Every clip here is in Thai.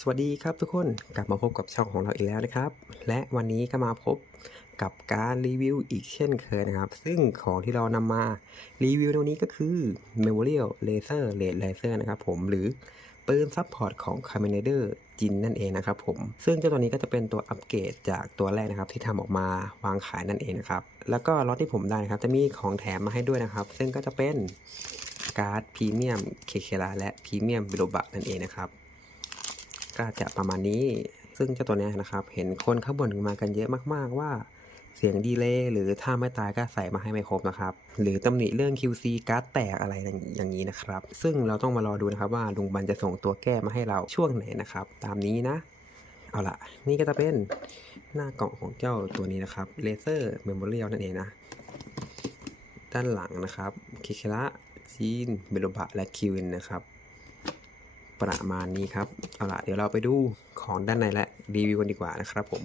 สวัสดีครับทุกคนกลับมาพบกับช่องของเราอีกแล้วนะครับ และวันนี้ก็มาพบกับการรีวิวอีกเช่นเคยนะครับ ซึ่งของที่เรานำมารีวิวในวันนี้ก็คือ Memorial Laser Red Laser นะครับผมหรือปืนซัพพอร์ตของ c a m e n a d e r จินนั่นเองนะครับผม ซึ่งเจ้าตัวนี้ก็จะเป็นตัวอัปเกรดจากตัวแรกนะครับ ที่ทำออกมาวางขายนั่นเองนะครับ แล้วก็ล็อตที่ผมได้นะครับ จะมีของแถมมาให้ด้วยนะครับ ซึ่งก็จะเป็นการ์ดพรีเมียมเคเคราและพรีเมียมบิโลบะนั่นเองนะครับ ก็จะประมาณนี้ ซึ่งเจ้าตัวนี้นะครับ เห็นคนเขาบ่นมากันเยอะมากๆว่าเสียงดีเลย์หรือถ้าไม่ตายก็ใส่มาให้ไม่ครบนะครับ หรือตำหนิเรื่อง QC การ์ดแตกอะไรอย่างนี้นะครับ ซึ่งเราต้องมารอดูนะครับว่าลุงบันจะส่งตัวแก้มาให้เราช่วงไหนนะครับ ตามนี้นะ เอาละนี่ก็จะเป็นหน้ากล่องของเจ้าตัวนี้นะครับ Laser Memorial นั่นเองนะ ด้านหลังนะครับ คิเคระจีน เบโลบะและคิวินนะครับ ประมาณนี้ครับ เอาล่ะเดี๋ยวเราไปดูของด้านในและรีวิวกันดีกว่านะครับผม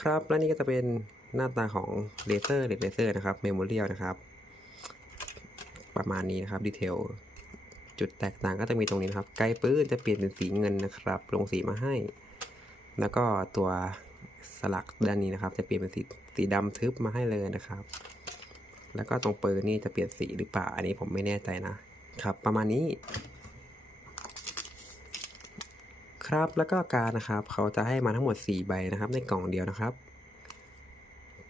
ครับและนี่ก็จะเป็นหน้าตาของเลเซอร์เด็กเลเซอร์นะครับเมมโมเรียลนะครับ ประมาณนี้นะครับดีเทลจุดแตกต่างก็จะมีตรงนี้นะครับ ไกลปื้นจะเปลี่ยนเป็นสีเงินนะครับ ลงสีมาให้ แล้วก็ตัวสลักด้านนี้นะครับ จะเปลี่ยนเป็นสี สีดำทึบมาให้เลยนะครับ แล้วก็ตรงปืนนี่จะเปลี่ยนสีหรือเปล่า อันนี้ผมไม่แน่ใจนะครับ ประมาณนี้ ครับแล้วก็การนะครับ เขาจะให้มาทั้งหมด 4 ใบนะครับ ในกล่องเดียวนะครับ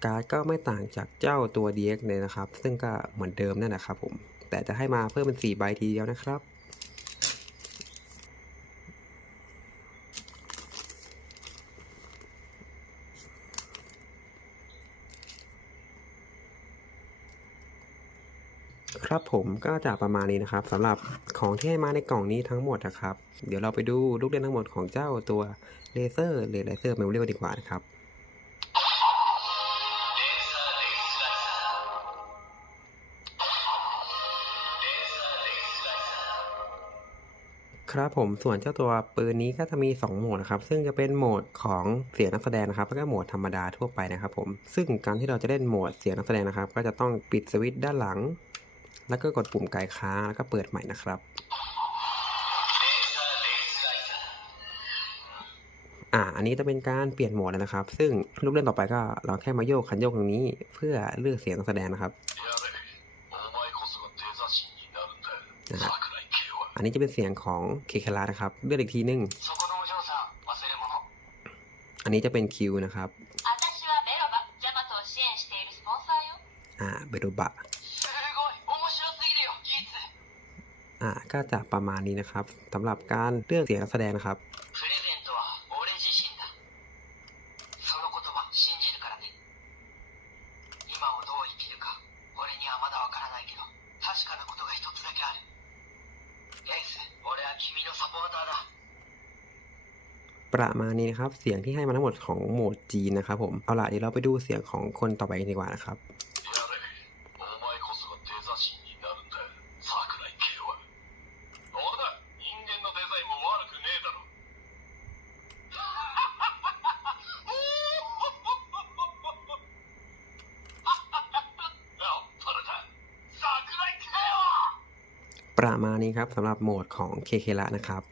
การก็ไม่ต่างจากเจ้าตัว DX เลยนะครับ ซึ่งก็เหมือนเดิมนั่นแหละครับผมแต่จะให้มาเพิ่มเป็น 4 ใบทีเดียวนะครับ ครับผมก็จะประมาณนี้นะครับสำหรับของที่ให้มาในกล่องนี้ทั้งหมดนะครับ เดี๋ยวเราไปดูลูกเล่นทั้งหมดของเจ้าตัวเลเซอร์เลเลเซอร์เมมโมรีดีกว่านะครับครับผมส่วนเจ้าตัวปืนนี้ก็จะมี 2 โหมดนะครับ ซึ่งจะเป็นโหมดของเสียงนักแสดงนะครับแล้วก็โหมดธรรมดาทั่วไปนะครับผมซึ่งการที่เราจะเล่นโหมดเสียงนักแสดงนะครับ ก็จะต้องปิดสวิตช์ด้านหลัง แล้วก็กดปุ่มไกลค้าแล้วก็เปิดใหม่นะครับอ่าอันนี้จะเป็นการเปลี่ยนโหมดแล้วนะครับ ซึ่งลูกเล่นต่อไปก็เราแค่มาโยกคันโยกตรงนี้ เพื่อเลือกเสียงแสดงนะครับนะอันนี้จะเป็นเสียงของเคคาลานะครับ เลือกอีกทีนึงอันนี้จะเป็นคิวนะครับ อ่า เบโดบะ่าก็จะประมาณนี้นะครับสำหรับการเลือกเสียงแสดงนะครับประมาณนี้นะครับ เสียงที่ให้มาทั้งหมดของโหมดจีนนะครับผม เอาล่ะเดี๋ยวเราไปดูเสียงของคนต่อไปดีกว่านะครับ ประมาณนี้ครับสำหรับโหมดของเคเคละนะครับ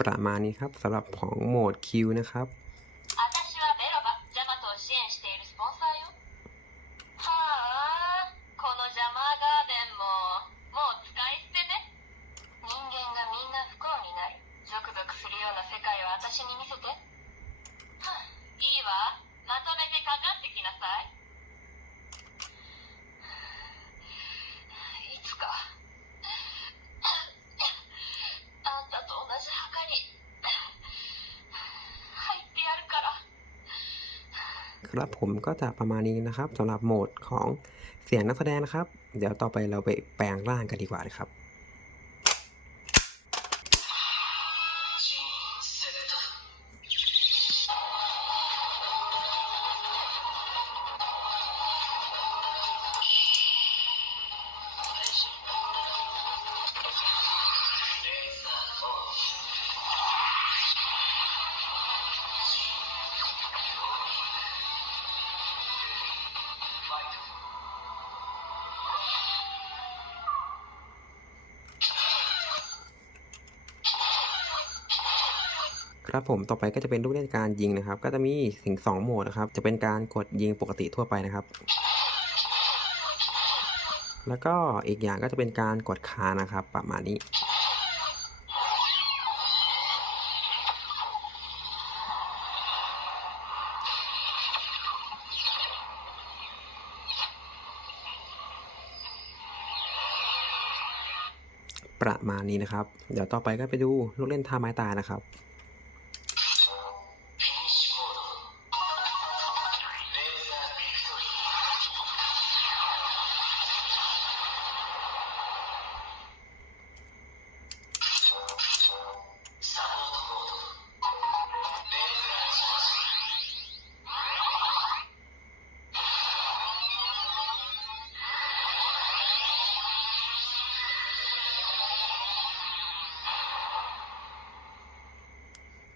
ประมาณนี้ครับสำหรับของโหมดคิวนะครับ และผมก็จะประมาณนี้นะครับสำหรับโหมดของเสียงนักแสดงนะครับ เดี๋ยวต่อไปเราไปแปลงร่างกันดีกว่านะครับ ครับผมต่อไปก็จะเป็นลูกเล่นการยิงนะครับ ก็จะมีถึงสองโหมดนะครับ จะเป็นการกดยิงปกติทั่วไปนะครับ แล้วก็อีกอย่างก็จะเป็นการกดค้านะครับ ประมาณนี้ ประมาณนี้นะครับ เดี๋ยวต่อไปก็ไปดูลูกเล่นท่าไม้ตายนะครับ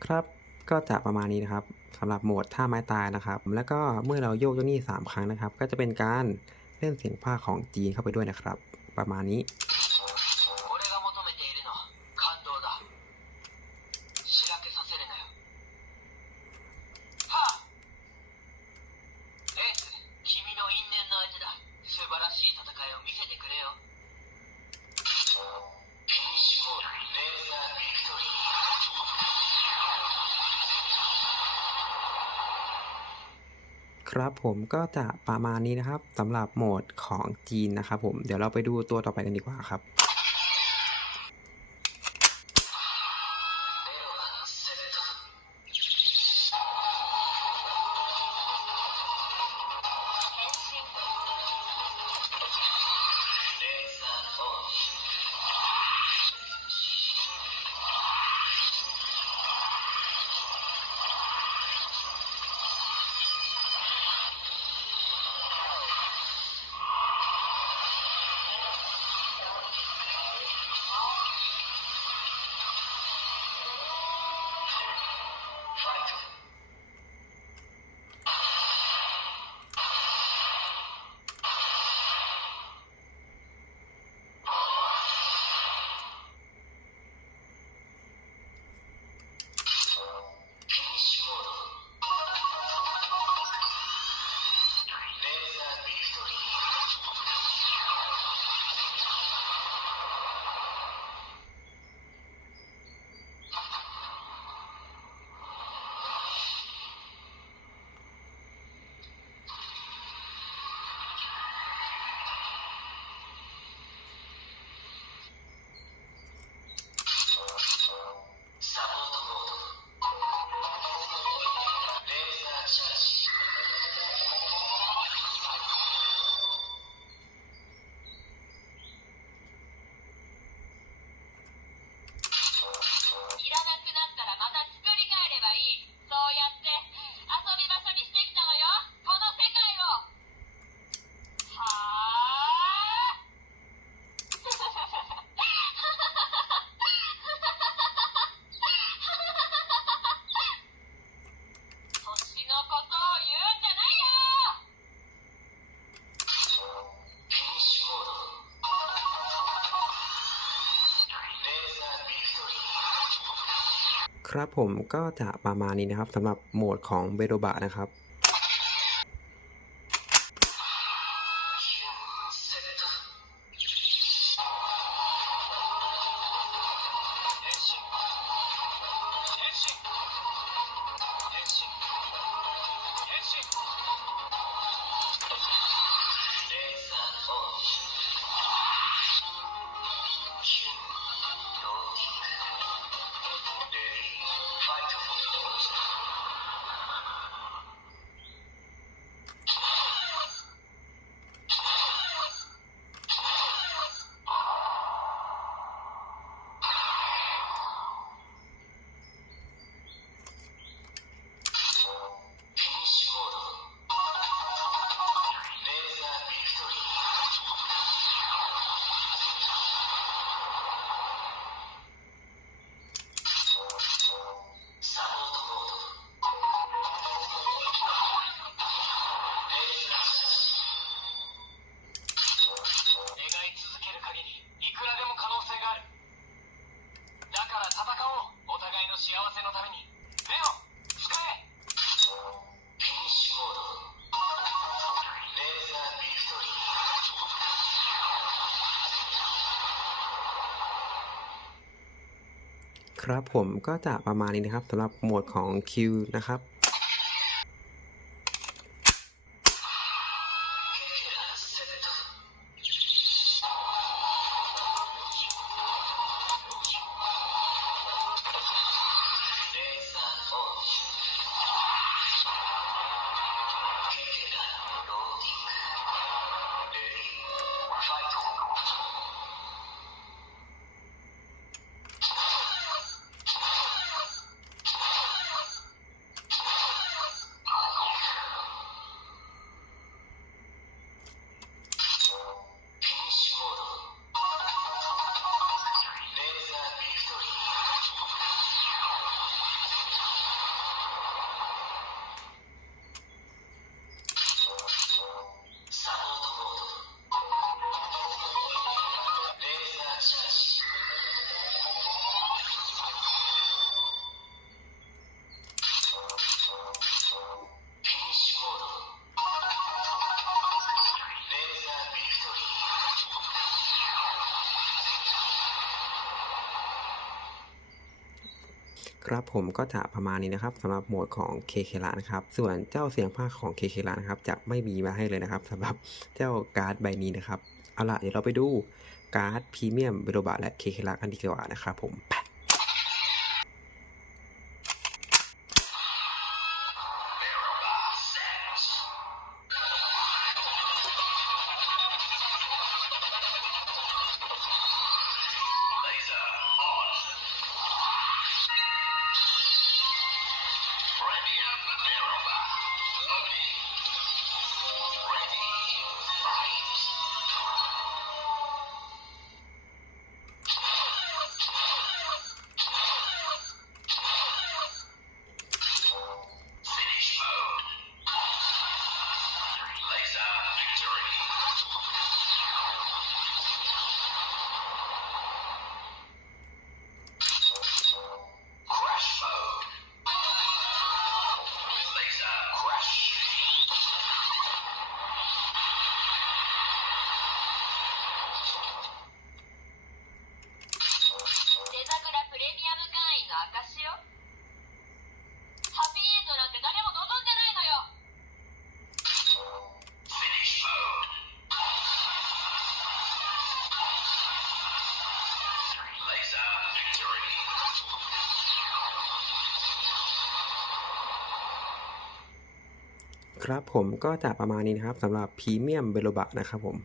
ครับก็จะประมาณนี้นะครับสำหรับโหมดท่าไม้ตายนะครับ แล้วก็เมื่อเราโยกเจ้าหนี้3ครั้งนะครับ ก็จะเป็นการเล่นเสียงภาคของจีนเข้าไปด้วยนะครับ ประมาณนี้ ครับผมก็จะประมาณนี้นะครับสำหรับโหมดของจีนนะครับผมเดี๋ยวเราไปดูตัวต่อไปกันดีกว่าครับ ครับผมก็จะประมาณนี้นะครับสำหรับโหมดของเบโดบะนะครับ ครับผมก็จะประมาณนี้นะครับสำหรับหมวดของคิวนะครับ ครับผมก็จะประมาณนี้นะครับสำหรับโหมดของเคเคละนะครับ ส่วนเจ้าเสียงภาคของเคเคละนะครับจะไม่มีมาให้เลยนะครับสำหรับเจ้าการ์ดใบนี้นะครับเอาล่ะเดี๋ยวเราไปดูการ์ดพรีเมียมเบโรบะและเคเคละกันดีกว่านะครับผมไป ครับผมก็จะประมาณนี้นะครับสำหรับพรีเมียมเบโลบะนะครับผม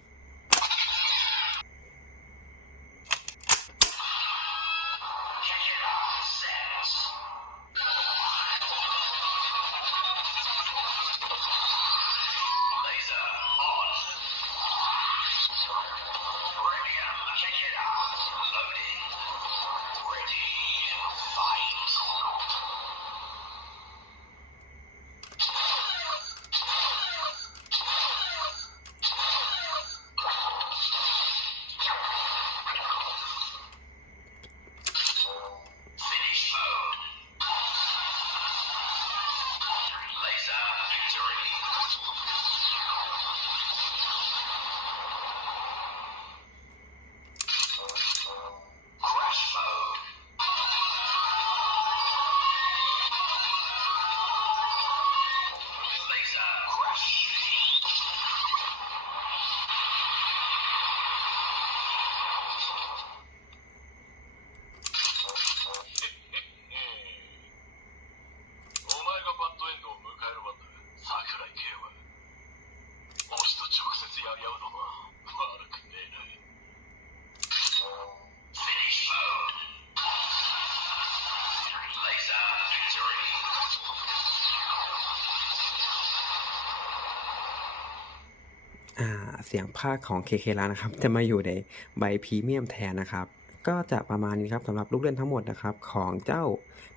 เสียงภาคของเคเคละนะครับ จะมาอยู่ในใบพรีเมียมแทนนะครับ ก็จะประมาณนี้ครับสำหรับลูกเล่นทั้งหมดนะครับของเจ้า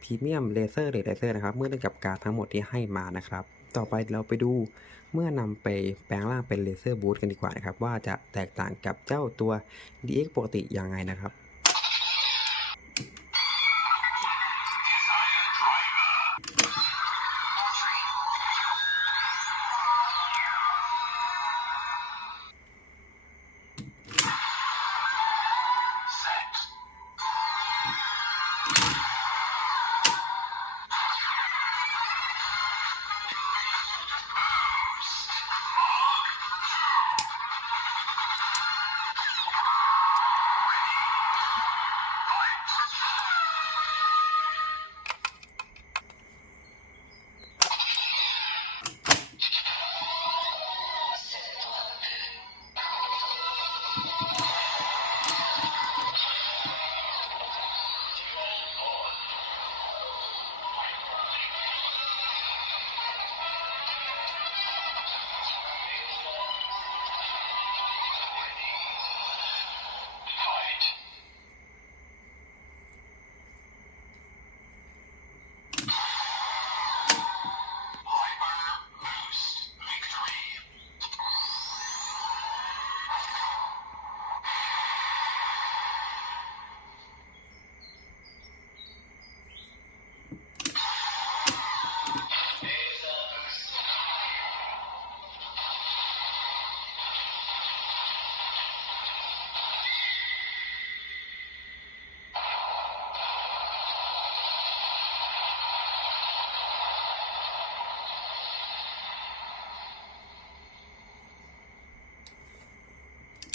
พรีเมียมเลเซอร์เรดเลเซอร์นะครับเมื่อเทียบกับการทั้งหมดที่ให้มานะครับ ต่อไปเราไปดูเมื่อนำไปแปลงร่างเป็นเลเซอร์บูทกันดีกว่านะครับว่าจะแตกต่างกับเจ้าตัว DX ปกติยังไงนะครับ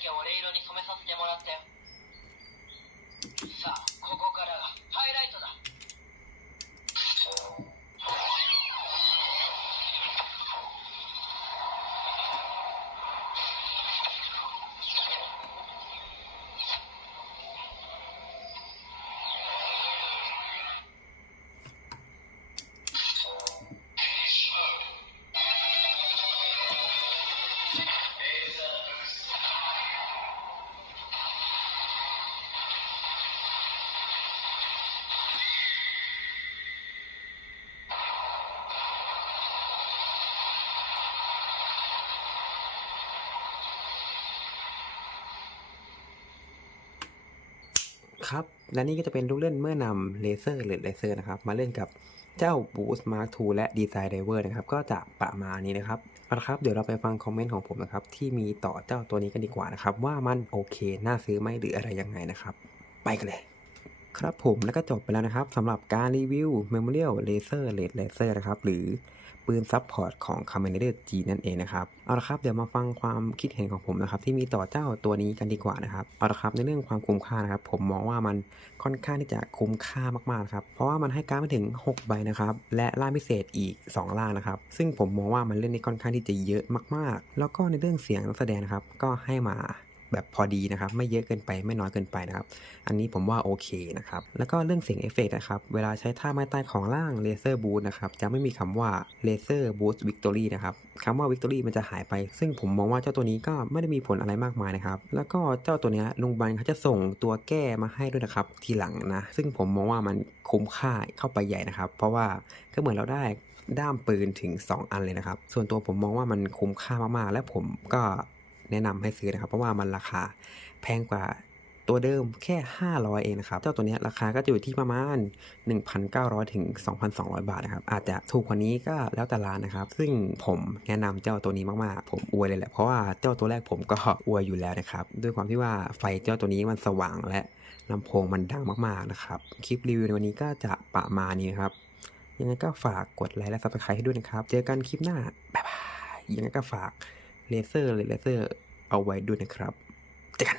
少しだけ俺色に染めさせてもらったよ。さあここからがハイライトだ。 ครับ และนี่ก็จะเป็นลูกเล่นเมื่อนำเลเซอร์หรือเลเซอร์นะครับ มาเล่นกับเจ้า Boost Mark II และ Design Diver นะครับ ก็จะประมาณนี้นะครับเอาละครับ เดี๋ยวเราไปฟังคอมเมนต์ของผมนะครับ ที่มีต่อเจ้าตัวนี้กันดีกว่านะครับ ว่ามันโอเค น่าซื้อไหมหรืออะไรยังไงนะครับ ไปกันเลย ครับผมแล้วก็จบไปแล้วนะครับสำหรับการรีวิว Memorial Laser Red Laser นะครับ หรือ ปืนซับพอร์ตของ c o m m a n d e r G นั่นเองนะครับ เอาละครับเดี๋ยวมาฟังความคิดเห็นของผมนะครับที่มีต่อเจ้าตัวนี้กันดีกว่านะครับ เอาละครับในเรื่องความคุ้มค่านะครับ ผมมองว่ามันค่อนข้างที่จะคุ้มค่ามากๆนะครับ เพราะว่ามันให้การดมาถึง 6 ใบนะครับ และล่าพิเศษอีก 2 ล่านะครับ ซึ่งผมมองว่ามันเล่นได้ค่อนข้างที่จะเยอะมากๆ แล้วก็ในเรื่องเสียงนักแสดงนะครับก็ให้มา แบบพอดีนะครับ ไม่เยอะเกินไปไม่น้อยเกินไปนะครับ อันนี้ผมว่าโอเคนะครับ แล้วก็เรื่องเสียงเอฟเฟกต์นะครับ เวลาใช้ท่าไม้ใต้ของล่างเลเซอร์บูทนะครับ จะไม่มีคำว่าเลเซอร์บูทวิกตอรี่นะครับคำว่าวิกตอรี่มันจะหายไป ซึ่งผมมองว่าเจ้าตัวนี้ก็ไม่ได้มีผลอะไรมากมายนะครับ แล้วก็เจ้าตัวเนี้ยลุงบันเขาจะส่งตัวแก้มาให้ด้วยนะครับ ทีหลังนะ ซึ่งผมมองว่ามันคุ้มค่าเข้าไปใหญ่นะครับ เพราะว่าก็เหมือนเราได้ด้ามปืนถึง 2 อันเลยนะครับ ส่วนตัวผมมองว่ามันคุ้มค่ามากๆ และผมก็ แนะนำให้ซื้อนะครับ เพราะว่ามันราคาแพงกว่าตัวเดิมแค่ 500 เองนะครับ เจ้าตัวนี้ราคาก็จะอยู่ที่ประมาณ 1,900 ถึง 2,200 บาทนะครับ อาจจะถูกกว่านี้ก็แล้วแต่ร้านนะครับ ซึ่งผมแนะนำเจ้าตัวนี้มากๆ ผมอวยเลยแหละ เพราะว่าเจ้าตัวแรกผมก็อวยอยู่แล้วนะครับ ด้วยความที่ว่าไฟเจ้าตัวนี้มันสว่างและลำโพงมันดังมากๆนะครับ คลิปรีวิวในวันนี้ก็จะประมาณนี้ครับ ยังไงก็ฝากกดไลค์และ subscribe ให้ด้วยนะครับ เจอกันคลิปหน้า บ๊ายบาย ยังไงก็ฝาก เลเซอร์เลยเลเซอร์เอาไว้ด้วยนะครับเจอกัน